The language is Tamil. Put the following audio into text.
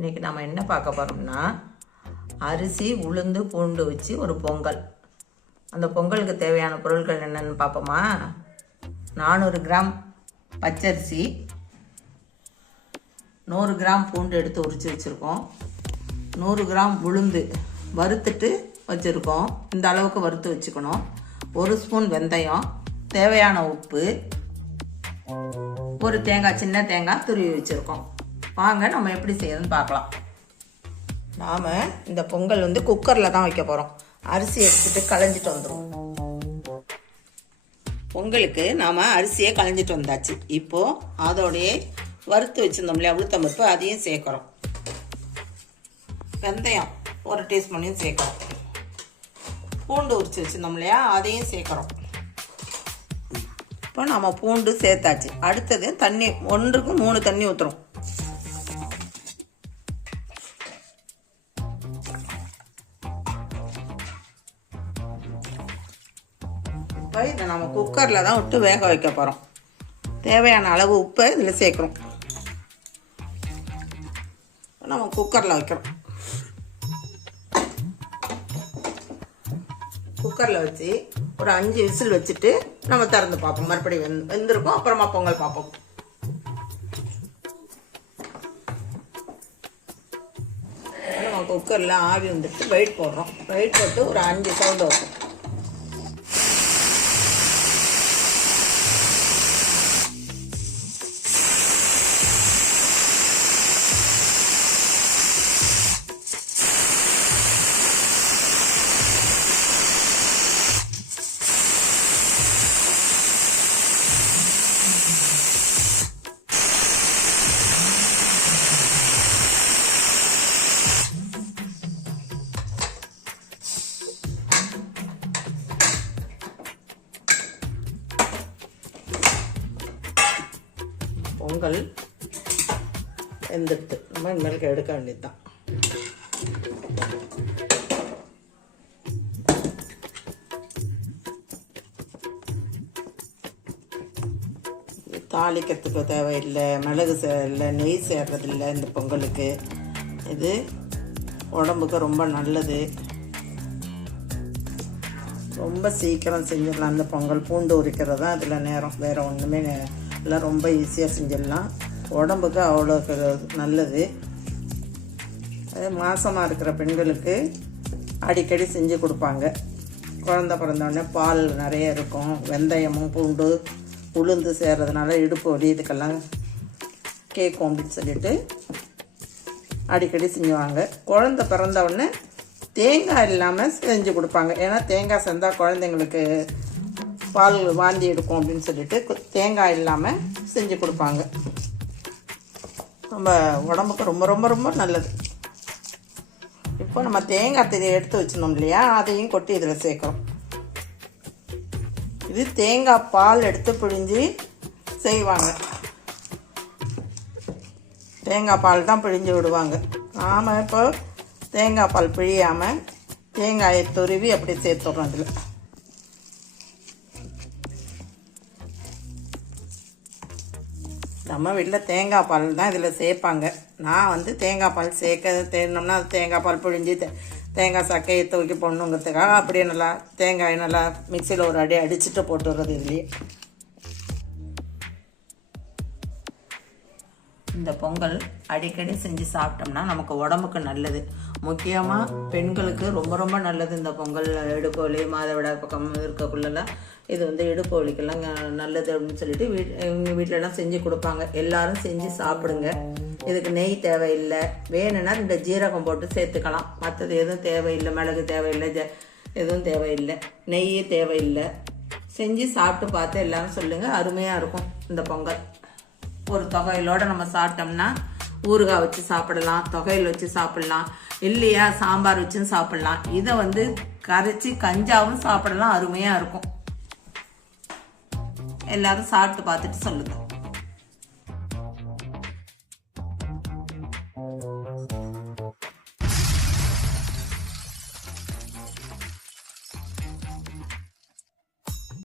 இன்றைக்கி நம்ம என்ன பார்க்க போகிறோம்னா அரிசி உளுந்து பூண்டு வச்சு ஒரு பொங்கல். அந்த பொங்கலுக்கு தேவையான பொருட்கள் என்னென்னு பார்ப்போமா? 400 கிராம் பச்சரிசி, 100 கிராம் பூண்டு எடுத்து உரித்து வச்சுருக்கோம், 100 கிராம் உளுந்து வறுத்துட்டு வச்சுருக்கோம். இந்த அளவுக்கு வறுத்து வச்சுக்கணும். 1 ஸ்பூன் வெந்தயம், தேவையான உப்பு, ஒரு தேங்காய், சின்ன தேங்காய் துருவி வச்சுருக்கோம். வாங்க நம்ம எப்படி செய்யணும்னு பார்க்கலாம். நாம் இந்த பொங்கல் குக்கரில் தான் வைக்க போகிறோம். அரிசி எடுத்துட்டு களைஞ்சிட்டு வந்துடும். பொங்கலுக்கு நாம் அரிசியை களைஞ்சிட்டு வந்தாச்சு. இப்போது அதோடையே வறுத்து வச்சுருந்தோம் இல்லையா உளுத்தம் பருப்பு, அதையும் சேர்க்குறோம். வெந்தயம் 1 டீஸ்பூனையும் சேர்க்குறோம். பூண்டு உரிச்சு வச்சுருந்தோம் இல்லையா, அதையும் சேர்க்குறோம். இப்போ நம்ம பூண்டு சேர்த்தாச்சு. அடுத்தது தண்ணி 1க்கு 3 தண்ணி ஊற்றுறோம். இப்போ இதை நம்ம குக்கரில் தான் விட்டு வேக வைக்க போகிறோம். தேவையான அளவு உப்பை இதில் சேர்க்குறோம். நம்ம குக்கரில் வைக்கிறோம். குக்கரில் வச்சு ஒரு 5 விசில் வச்சுட்டு நம்ம திறந்து பார்ப்போம். மறுபடியும் வெந்திருக்கும். அப்புறமா பொங்கல் பார்ப்போம். நம்ம குக்கரில் ஆவி வந்துட்டு வெயிட் போடுறோம். வெயிட் போட்டு ஒரு 5 சவுண்டு வைப்போம். பொங்கல் வெந்துட்டு நம்ம இனிமேலுக்கு எடுக்க வேண்டியது தான். தாளிக்கிறதுக்கு தேவையில்லை, மிளகு இல்லை, நெய் சேர்றதில்லை. இந்த பொங்கலுக்கு இது உடம்புக்கு ரொம்ப நல்லது. ரொம்ப சீக்கிரம் செஞ்சிடலாம் இந்த பொங்கல். பூண்டு உரிக்கிறது தான் இதில் நேரம், வேறு ஒன்றுமே எல்லாம் ரொம்ப ஈஸியாக செஞ்சிடலாம். உடம்புக்கு அவ்வளோ நல்லது. அது மாசமாக இருக்கிற பெண்களுக்கு அடிக்கடி செஞ்சு கொடுப்பாங்க. குழந்த பிறந்தோடனே பால் நிறைய இருக்கும். வெந்தயமும் பூண்டு உளுந்து சேர்றதுனால இடுப்பு வலி இதுக்கெல்லாம் கேட்கும் அப்படின்னு சொல்லிட்டு அடிக்கடி செஞ்சுவாங்க. குழந்த பிறந்தவுடனே தேங்காய் இல்லாமல் செஞ்சு கொடுப்பாங்க. ஏன்னா தேங்காய் சேர்ந்தால் குழந்தைங்களுக்கு பால் வாந்தி எடுக்கும் அப்படின்னு சொல்லிட்டு தேங்காய் இல்லாமல் செஞ்சு கொடுப்பாங்க. நம்ம உடம்புக்கு ரொம்ப ரொம்ப ரொம்ப நல்லது. இப்போ நம்ம தேங்காய் திரி எடுத்து வச்சிருந்தோம் இல்லையா, அதையும் கொட்டி இதில் சேர்க்குறோம். இது தேங்காய் பால் எடுத்து பிழிஞ்சு செய்வாங்க. தேங்காய் பால் தான் பிழிஞ்சு விடுவாங்க. நாம் இப்போ தேங்காய் பால் பிழியாமல் தேங்காயை துருவி அப்படி சேர்த்துடுறோம். இதில் நம்ம வீட்டில் தேங்காய் பால் தான் இதில் சேர்ப்பாங்க. நான் தேங்காய் பால் சேர்க்க தேடினோம்னா அது தேங்காய் பால் பிழிஞ்சு தேங்காய் சக்கையை தூக்கி போடணுங்கிறதுக்காக அப்படியே நல்லா தேங்காய் நல்லா மிக்சியில் ஒரு அடி அடிச்சுட்டு போட்டு வர்றது இதுலேயே. இந்த பொங்கல் அடிக்கடி செஞ்சு சாப்பிட்டோம்னா நமக்கு உடம்புக்கு நல்லது. முக்கியமாக பெண்களுக்கு ரொம்ப ரொம்ப நல்லது இந்த பொங்கல். இடுப்பு வலி, மாதவிடாய் பக்கம் இருக்கக்குள்ளெல்லாம் இது இடுப்பு வலிக்கெல்லாம் நல்லது அப்படின்னு சொல்லிட்டு எங்கள் வீட்டிலலாம் செஞ்சு கொடுப்பாங்க. எல்லாரும் செஞ்சு சாப்பிடுங்க. இதுக்கு நெய் தேவையில்லை. வேணும்னா இந்த ஜீரகம் போட்டு சேர்த்துக்கலாம். மற்றது எதுவும் தேவையில்லை. மிளகு தேவையில்லை, எதுவும் தேவையில்லை. நெய்யே தேவையில்லை. செஞ்சு சாப்பிட்டு பார்த்து எல்லாரும் சொல்லுங்கள். அருமையாக இருக்கும் இந்த பொங்கல். ஒரு தொகையிலோடு நம்ம சாப்பிட்டோம்னா ஊறுகாய் வச்சு சாப்பிடலாம், தொகையில் வச்சு சாப்பிடலாம், இல்லையா சாம்பார் வச்சும் சாப்பிடலாம். இதை கரைச்சி கஞ்சாவும் சாப்பிடலாம். அருமையாக இருக்கும். எல்லாரும் சாப்பிட்டு பார்த்துட்டு சொல்லுங்கள்.